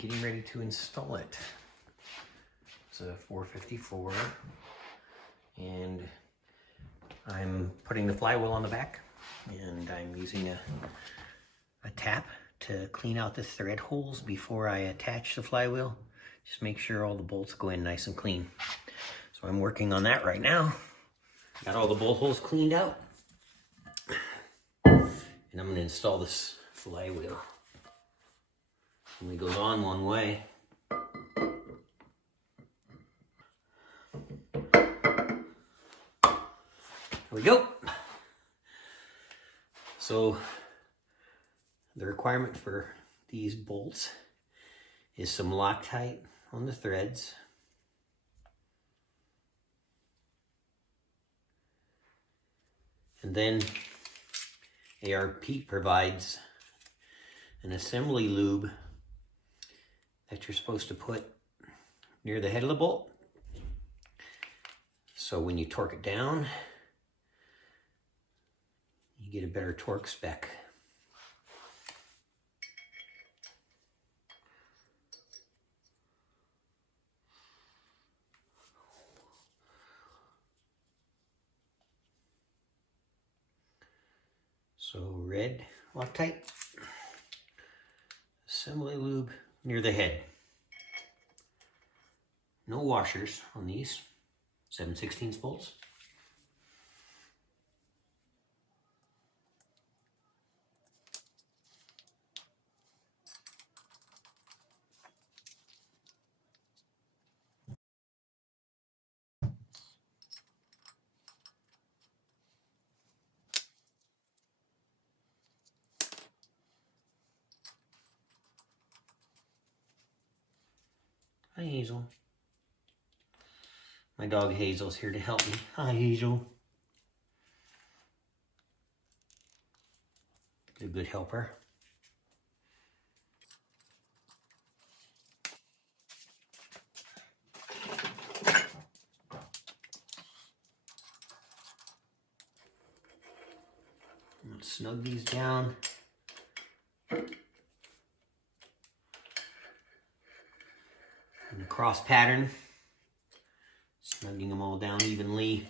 getting ready to install it. It's a 454 and I'm putting the flywheel on the back and I'm using a tap to clean out the thread holes before I attach the flywheel. Just make sure all the bolts go in nice and clean. So I'm working on that right now. Got all the bolt holes cleaned out. And I'm gonna install this flywheel. Only goes on one way. Here we go. So the requirement for these bolts is some Loctite on the threads. And then ARP provides an assembly lube that you're supposed to put near the head of the bolt. So when you torque it down, you get a better torque spec. So red Loctite, assembly lube near the head. No washers on these 7/16 bolts. Hi, Hazel. My dog Hazel's here to help me. Hi, Hazel. A good helper. Let's snug these down. In the cross pattern, snugging them all down evenly.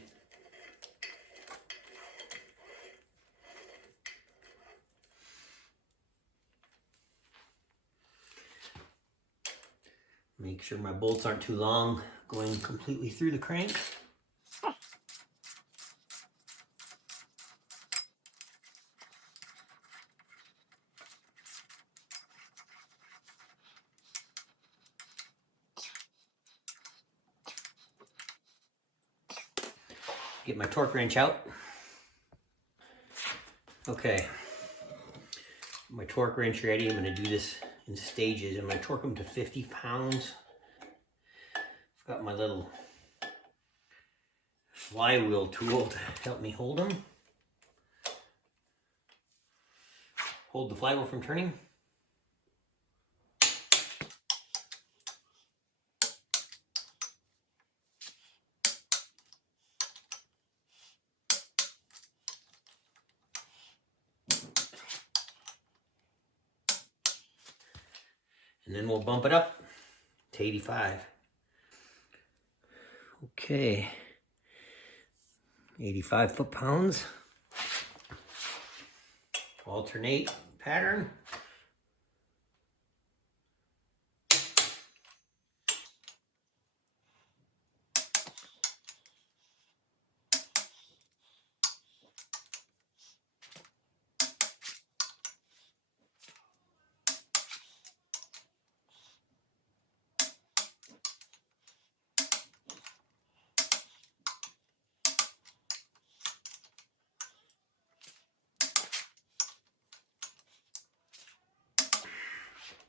Make sure my bolts aren't too long, going completely through the crank. Get my torque wrench out. Okay, my torque wrench ready. I'm going to do this in stages. I'm going to torque them to 50 pounds. I've got my little flywheel tool to help me hold them. Hold the flywheel from turning. And then we'll bump it up to 85. Okay, 85 foot-pounds. Alternate pattern.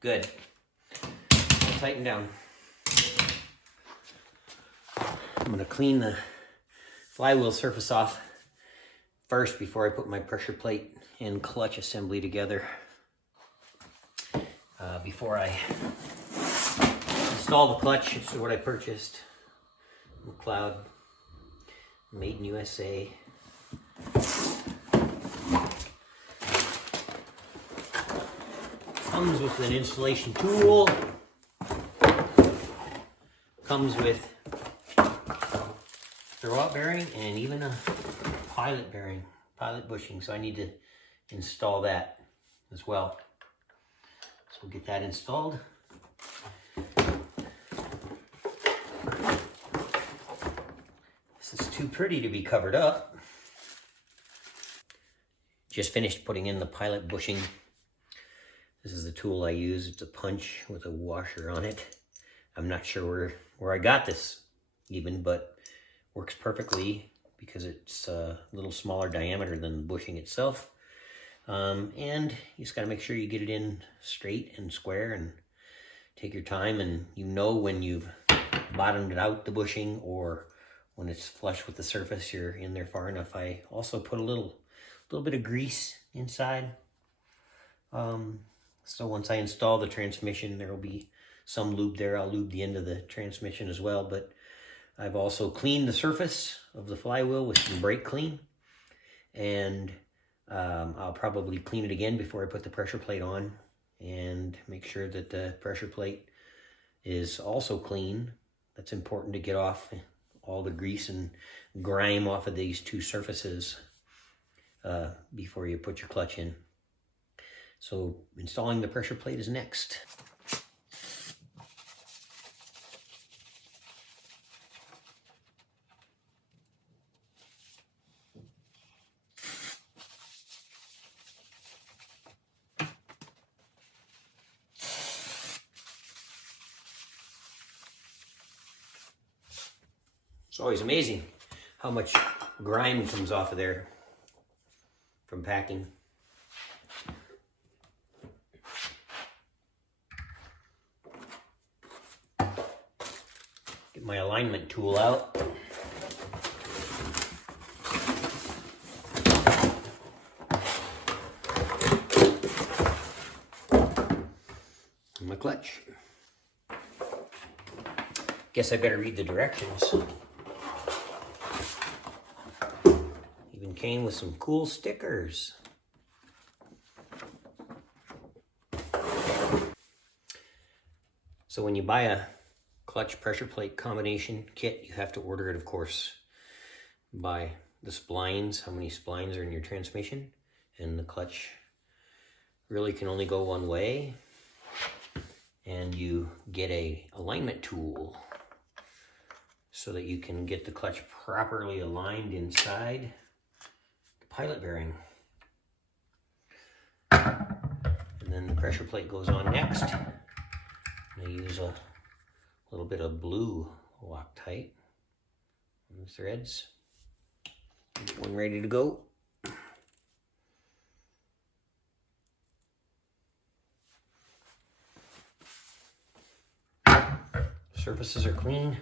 Good. Tighten down. I'm going to clean the flywheel surface off first before I put my pressure plate and clutch assembly together. Before I install the clutch, this is what I purchased. McLeod, made in USA. Comes with an installation tool. comes with throwout bearing and even a pilot bearing, pilot bushing. So I need to install that as well. So we'll get that installed. This is too pretty to be covered up. Just finished putting in the pilot bushing. This is the tool I use. It's a punch with a washer on it. I'm not sure where I got this even, but works perfectly because it's a little smaller diameter than the bushing itself. And you just got to make sure you get it in straight and square and take your time, and you know when you've bottomed it out, the bushing, or when it's flush with the surface, you're in there far enough. I also put a little bit of grease inside. So once I install the transmission, there will be some lube there. I'll lube the end of the transmission as well, but I've also cleaned the surface of the flywheel with some brake clean, and I'll probably clean it again before I put the pressure plate on and make sure that the pressure plate is also clean. That's important to get off all the grease and grime off of these two surfaces before you put your clutch in. So installing the pressure plate is next. It's always amazing how much grime comes off of there from packing. Get my alignment tool out. And my clutch. Guess I better read the directions. Even came with some cool stickers. So when you buy a clutch pressure plate combination kit, you have to order it, of course, by the splines, how many splines are in your transmission, and the clutch really can only go one way, and you get a alignment tool so that you can get the clutch properly aligned inside the pilot bearing. And then the pressure plate goes on next. I use a little bit of blue Loctite on the threads. Get one ready to go. Surfaces are clean.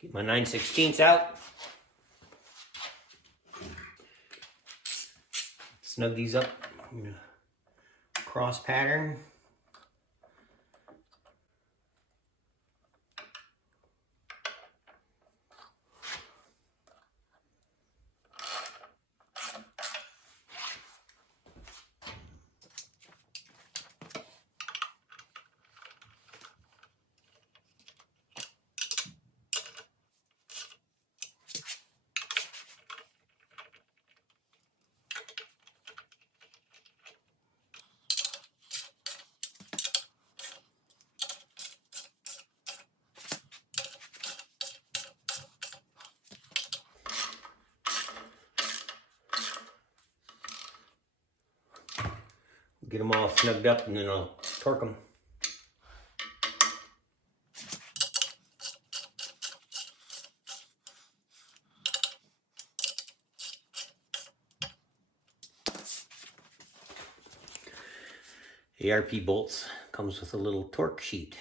Get my 9/16 out. Snug these up in a cross pattern. get them all snugged up, and then I'll torque them. ARP bolts comes with a little torque sheet.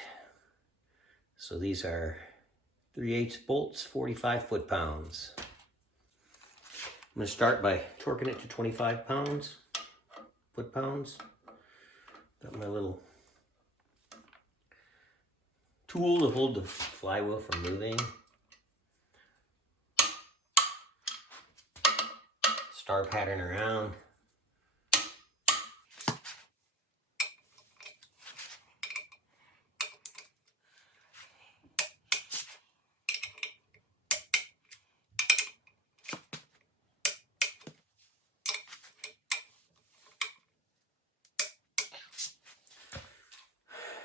So these are 3/8 bolts, 45 foot-pounds. I'm going to start by torquing it to 25 foot-pounds. Got my little tool to hold the flywheel from moving. Star pattern around.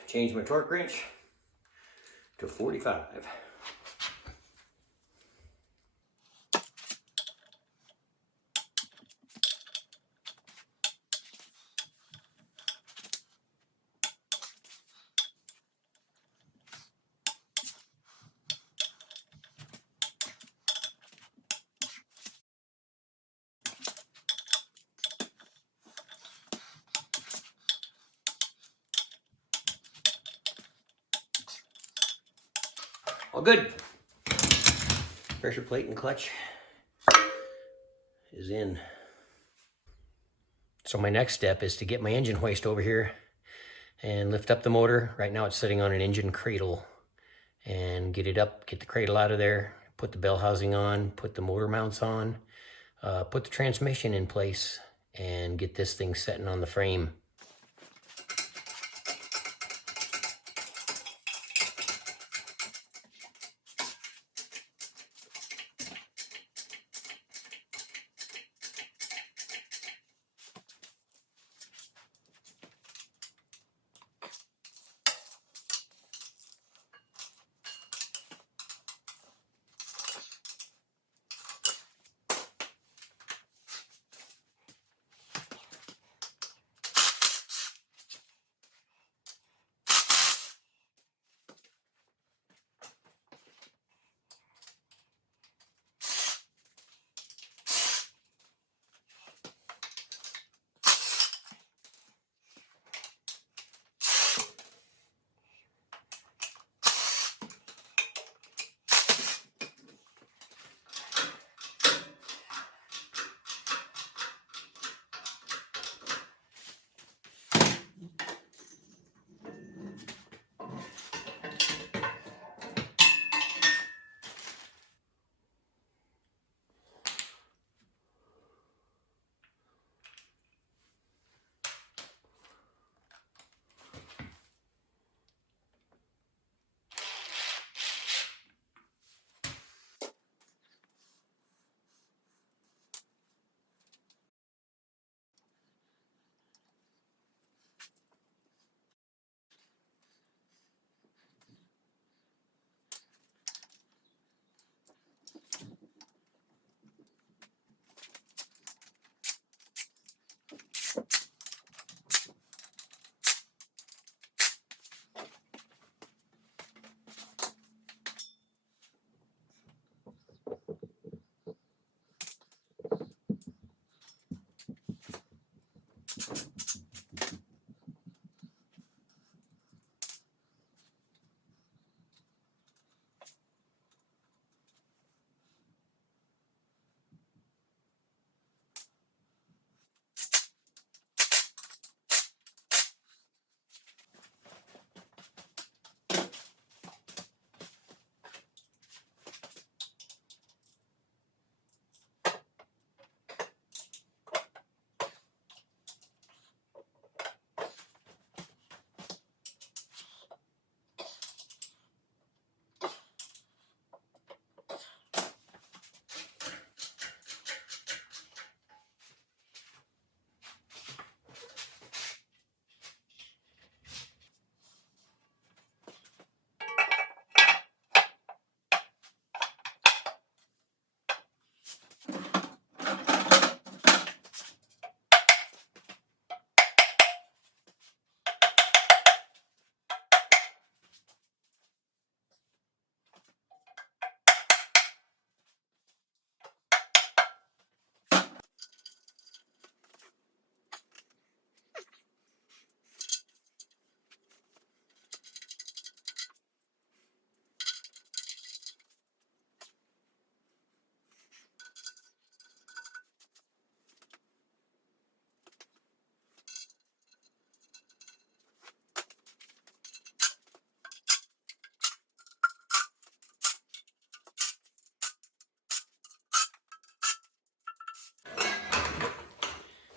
Change my torque wrench to 45. All good. Pressure plate and clutch is in. So my next step is to get my engine hoist over here and lift up the motor. Right now it's sitting on an engine cradle, and get it up, get the cradle out of there, put the bell housing on, put the motor mounts on, put the transmission in place, and get this thing setting on the frame.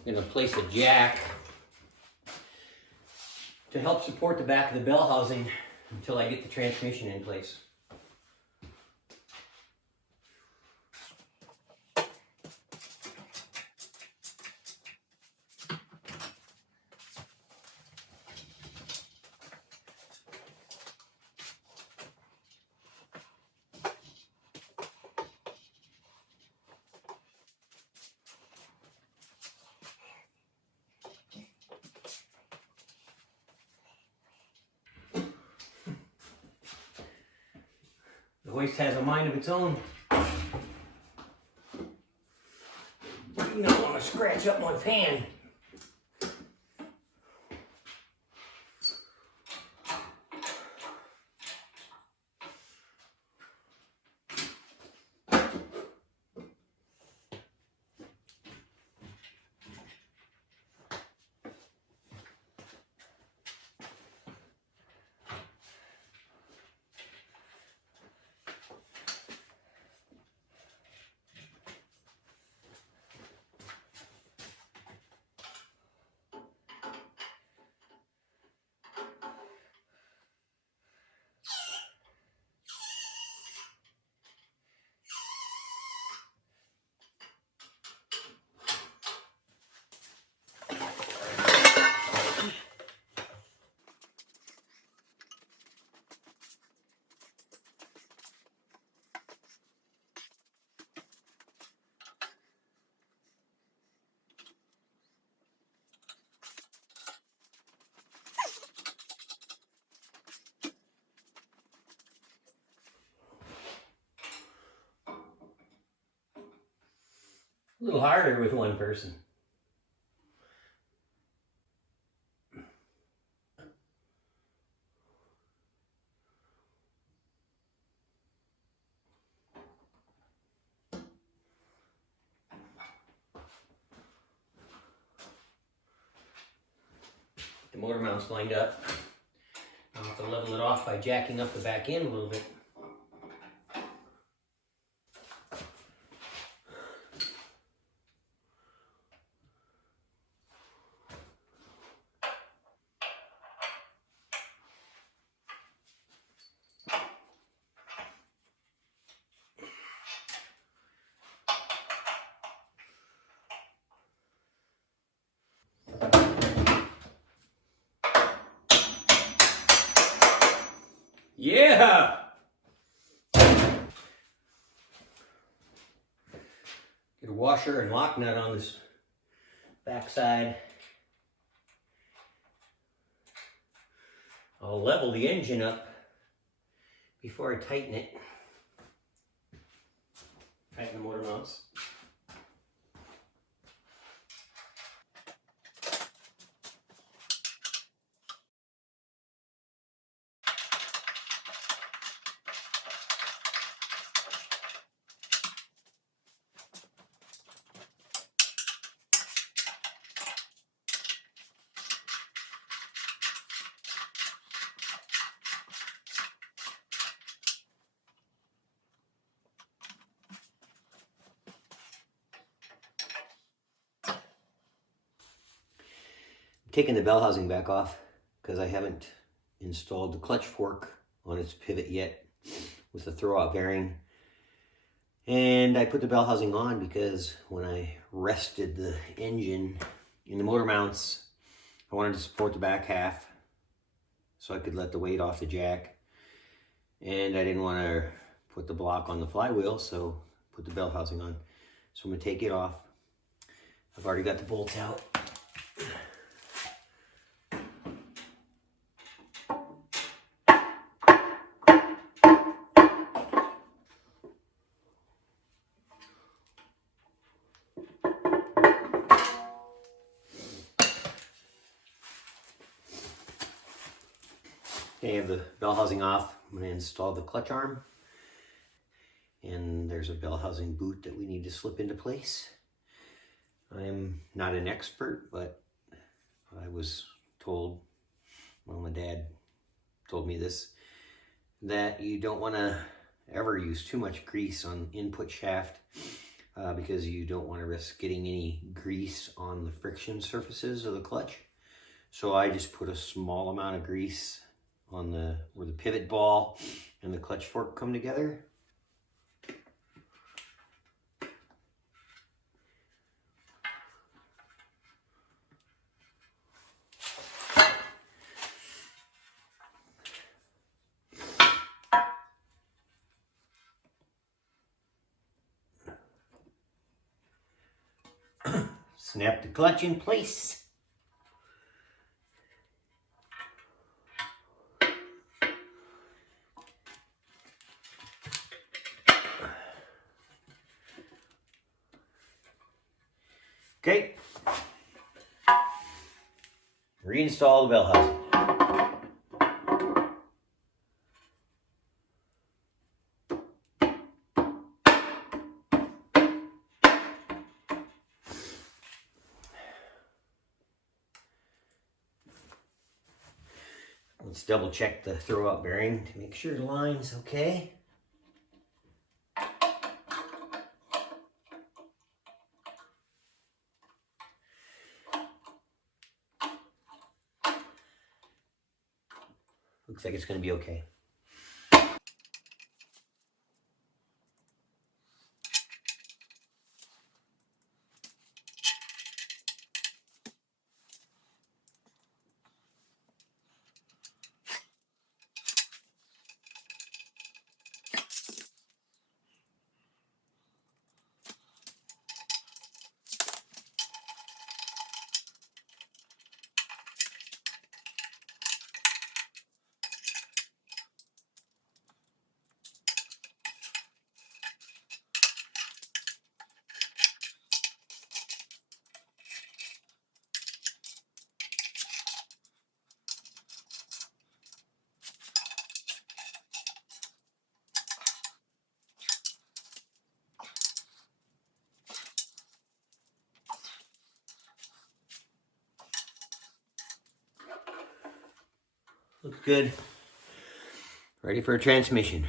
I'm going to place a jack to help support the back of the bell housing until I get the transmission in place. The hoist has a mind of its own. You don't want to scratch up my pan. A little harder with one person. The motor mount's lined up. I'll have to level it off by jacking up the back end a little bit. Yeah! Get a washer and lock nut on this back side. I'll level the engine up before I tighten it. Tighten the motor mounts. Taking the bell housing back off because I haven't installed the clutch fork on its pivot yet with the throwout bearing. And I put the bell housing on because when I rested the engine in the motor mounts, I wanted to support the back half so I could let the weight off the jack. And I didn't want to put the block on the flywheel, so put the bell housing on. So I'm going to take it off. I've already got the bolts out. Okay, I have the bell housing off. I'm going to install the clutch arm. And there's a bell housing boot that we need to slip into place. I'm not an expert, but I was told, well, my dad told me this, that you don't want to ever use too much grease on input shaft. because you don't want to risk getting any grease on the friction surfaces of the clutch. So I just put a small amount of grease on where the pivot ball and the clutch fork come together. Snap the clutch in place. Okay. Reinstall the Bellhousing. Let's double check the throwout bearing to make sure the line's okay. Looks like it's going to be okay. Looks good. Ready for a transmission.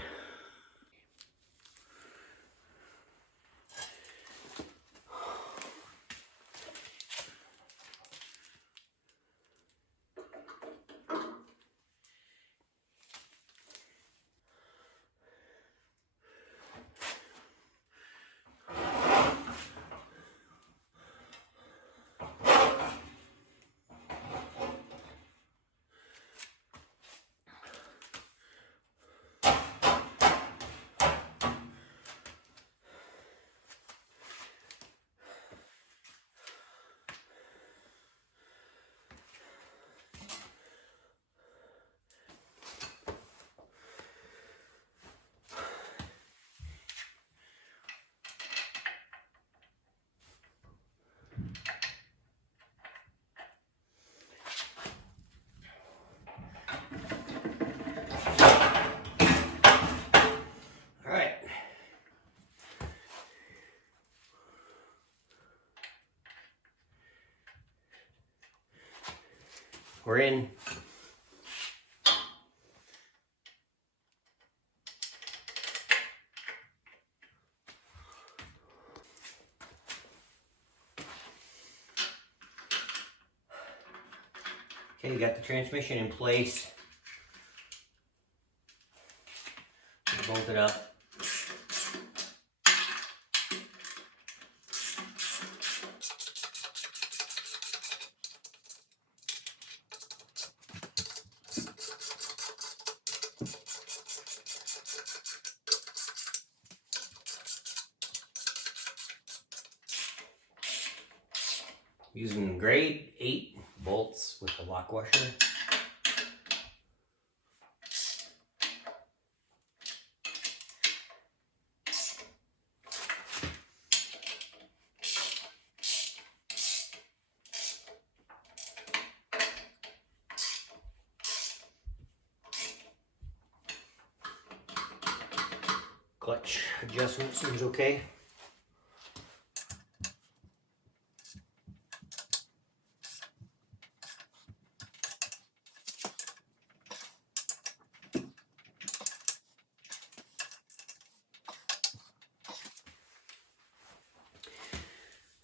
All right. We're in. Okay, you got the transmission in place. Bolt it up. Using grade 8 bolts with the lock washer. Clutch adjustment seems okay.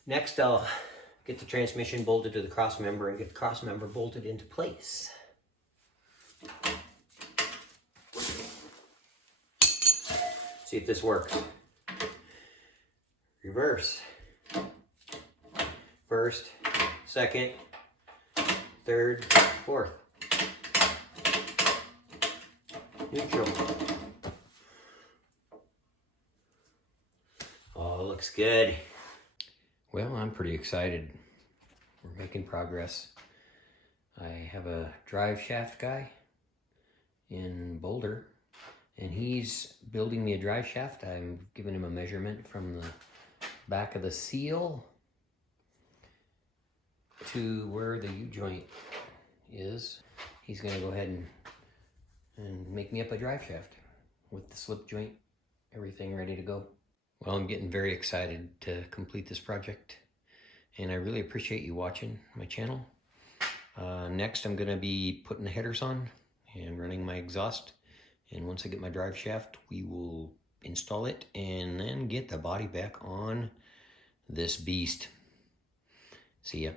Next, I'll get the transmission bolted to the cross member and get the cross member bolted into place. See if this works. Reverse. First, second, third, fourth. Neutral. Oh, looks good. Well, I'm pretty excited. We're making progress. I have a drive shaft guy in Boulder, and he's building me a drive shaft. I'm giving him a measurement from the back of the seal to where the U-joint is. He's gonna go ahead and make me up a drive shaft with the slip joint, everything ready to go. Well, I'm getting very excited to complete this project, and I really appreciate you watching my channel. Next, I'm gonna be putting the headers on and running my exhaust. And once I get my drive shaft, we will install it and then get the body back on this beast. See ya.